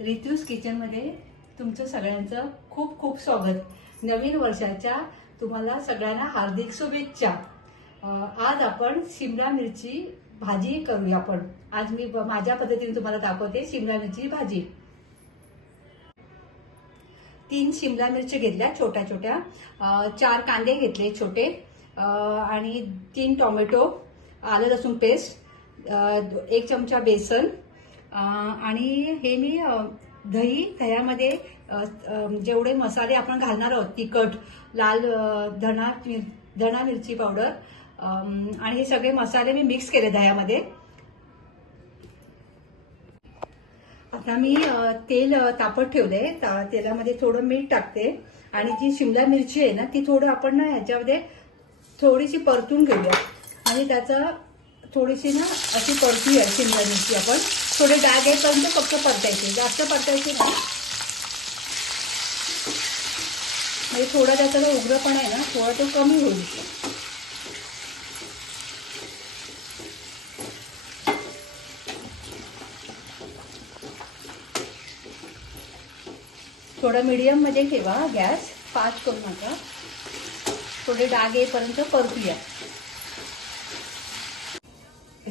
रितूज किचनमध्ये तुमचं सगळ्यांचं खूप खूप स्वागत. नवीन वर्षाच्या तुम्हाला सगळ्यांना हार्दिक शुभेच्छा. आज आपण शिमला मिरची भाजी करूया. आज मी माझ्या पद्धतीने तुम्हाला दाखवते शिमला मिरची भाजी. 3 शिमला मिरची घेतल्या छोट्या छोट्या, 4 कांदे घेतले छोटे, आणि 3 टोमॅटो, आलं लसूण पेस्ट, 1 चमचा बेसन, आणि हे मी दह्यामध्ये जेवढे मसाले आपण घालणार आहोत, तिखट, लाल धना मिरची पावडर, आणि हे सगळे मसाले मी मिक्स केले दह्यामध्ये. आता मी तेल तापत ठेवले. तेलामध्ये थोडं मीठ टाकते आणि जी शिमला मिरची आहे ना ती थोडं आपण ना ह्याच्यामध्ये थोडीशी परतून घेऊया. आणि त्याचं थोडीशी ना अशी परतूया शिमला मिरची. आपण थोडे डाग येईपर्यंत फक्त परतायचे, जास्त परतायचे नाही. म्हणजे थोडा त्याचा जो उग्रपणा आहे ना थोडा तो कमी होईल. थोडा मीडियम मध्ये ठेवा गॅस, फास्ट करू नका. थोडे डाग येईपर्यंत परतूया.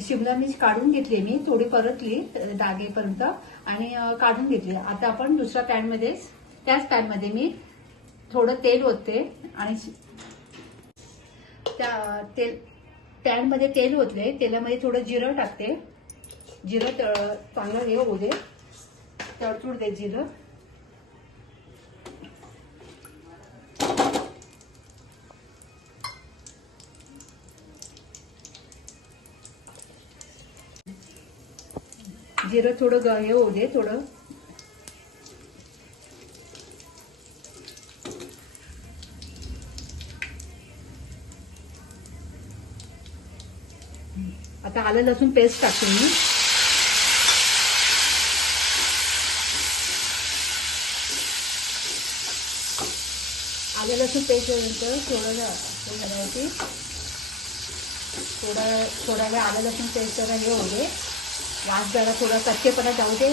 शिमला मिरची काढून घेतली मी, थोडी परतली डाग येईपर्यंत आणि काढून घेतली. आता आपण दुसऱ्या पॅनमध्ये, त्याच पॅनमध्ये मी थोडं तेल ओतते आणि त्या पॅनमध्ये तेल ओतले. तेलामध्ये थोडं जिरं टाकते. जिरं चांगलं हे होऊ दे, तडतूड दे जिरं. जिरं थोडं हे होऊ दे थोडं. आता आलं लसूण पेस्ट टाकते मी. आलं लसूण पेस्ट नंतर थोडं झाल्यावरती थोडा वेळ आलं लसूण पेस्ट जरा हे होऊ दे, वास जरा थोडा कच्चेपणा जाऊ दे.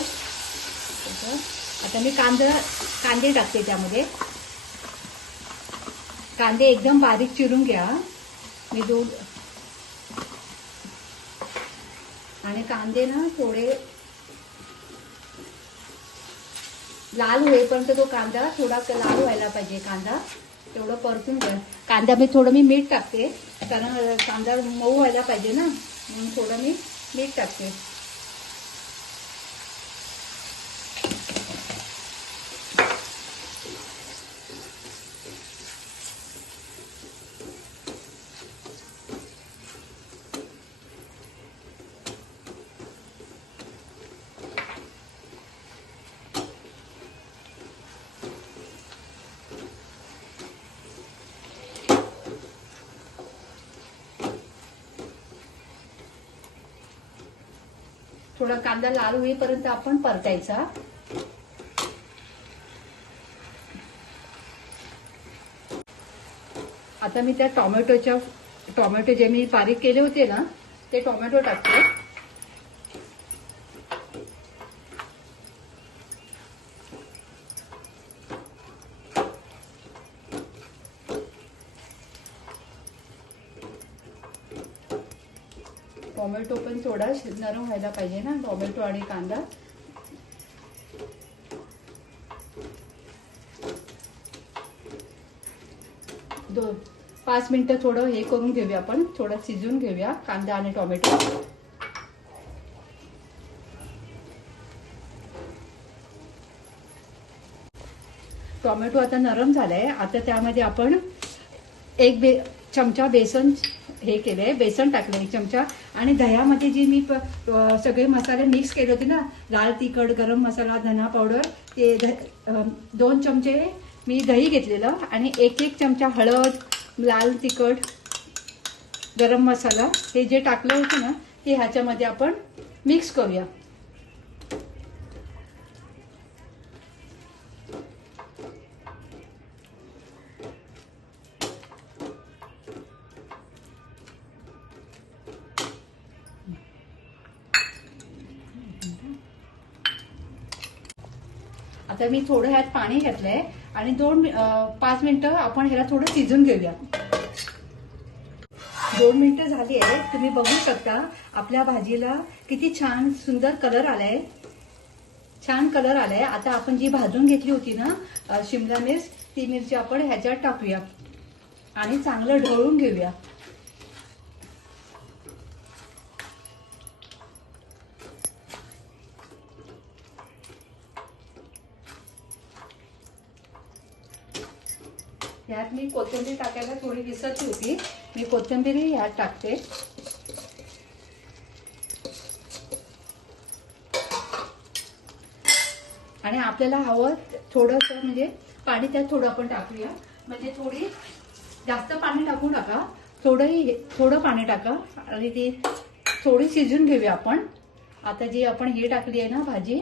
आता मी कांदे टाकते त्यामध्ये. कांदे एकदम बारीक चिरून घ्या. मी आणि कांदे ना थोडे लाल होईपर्यंत तो कांदा थोडा लाल व्हायला पाहिजे. कांदा तेवढं परतून घ्या. कांदा मी मीठ टाकते, कारण कांदा मऊ व्हायला पाहिजे ना, म्हणून थोडं मी मीठ टाकते. थोडा कांदा लाल होईपर्यंत आपण परतायचा. आता मी त्या टोमॅटो जे मी बारीक केले होते ना ते टोमॅटो टाकते. टोमॅटो पण थोडा नरम व्हायला पाहिजे ना, टोमॅटो आणि कांदा. 5 मिनिटं थोडं हे करून घेऊया. आपण थोडं शिजून घेऊया कांदा आणि टोमॅटो. टोमॅटो आता नरम झालाय. आता त्यामध्ये आपण 1 चमचा बेसन हे केलंय, बेसन टाकलं 1 चमचा. आणि दह्यामध्ये जी मी सगळे मसाले मिक्स केले होते ना, लाल तिखट, गरम मसाला, धना पावडर, ते 2 चमचे मी दही घेतलेलं आणि 1 चमचा हळद, लाल तिखट, गरम मसाला हे जे टाकलं होतं ना ते ह्याच्यामध्ये आपण मिक्स करूया. आता मी थोडं ह्यात पाणी घातलंय आणि 5 मिनिटं आपण ह्याला थोडं शिजून घेऊया. 2 मिनिटं झाली आहे. तुम्ही बघू शकता आपल्या भाजीला किती छान सुंदर कलर आलाय, छान कलर आलाय. आता आपण जी भाजून घेतली होती ना शिमला मिर्च, ती मिरची आपण ह्याच्यात टाकूया आणि चांगलं ढवळून घेऊया. ह्यात मी कोथिंबीर टाकायला थोडी विसरली होती, मी कोथिंबीरही ह्यात टाकते. आणि आपल्याला हवं थोडंसं म्हणजे पाणी त्यात थोडं आपण टाकूया, म्हणजे थोडी जास्त पाणी टाकू नका, थोडं पाणी टाका आणि ती थोडी शिजून घेऊया आपण. आता जी आपण ही टाकली आहे ना भाजी,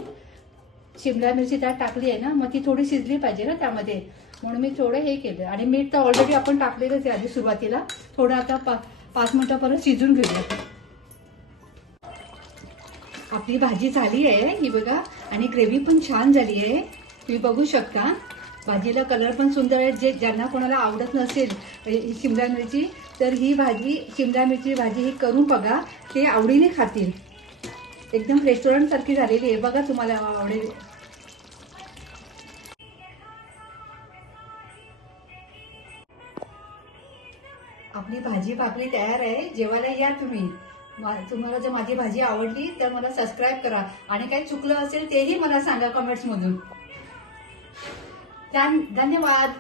शिमला मिरची त्यात टाकली आहे ना, मग ती थोडी शिजली पाहिजे ना त्यामध्ये, म्हणून मी थोडं हे केलं. आणि मीठ तर ऑलरेडी आपण टाकलेलंच आहे आधी सुरुवातीला. थोडं आता 5 मिनिटं परत शिजून घेऊया. आपली भाजी झाली आहे ही बघा, आणि ग्रेव्ही पण छान झाली आहे. तुम्ही बघू शकता भाजीला कलर पण सुंदर आहे. ज्यांना कोणाला आवडत नसेल शिमला मिरची, तर ही भाजी शिमला मिरची भाजी ही करून बघा, ते आवडीने खातील. एकदम रेस्टॉरंट सारखी झालेली आहे बघा, तुम्हाला आवडेल. आपली भाजी भाकरी तयार आहे, जेवायला या तुम्ही. तुम्हाला जर माझी भाजी आवडली तर मला सबस्क्राईब करा, आणि काही चुकलं असेल तेही मला सांगा कमेंट्स मधून. धन्यवाद.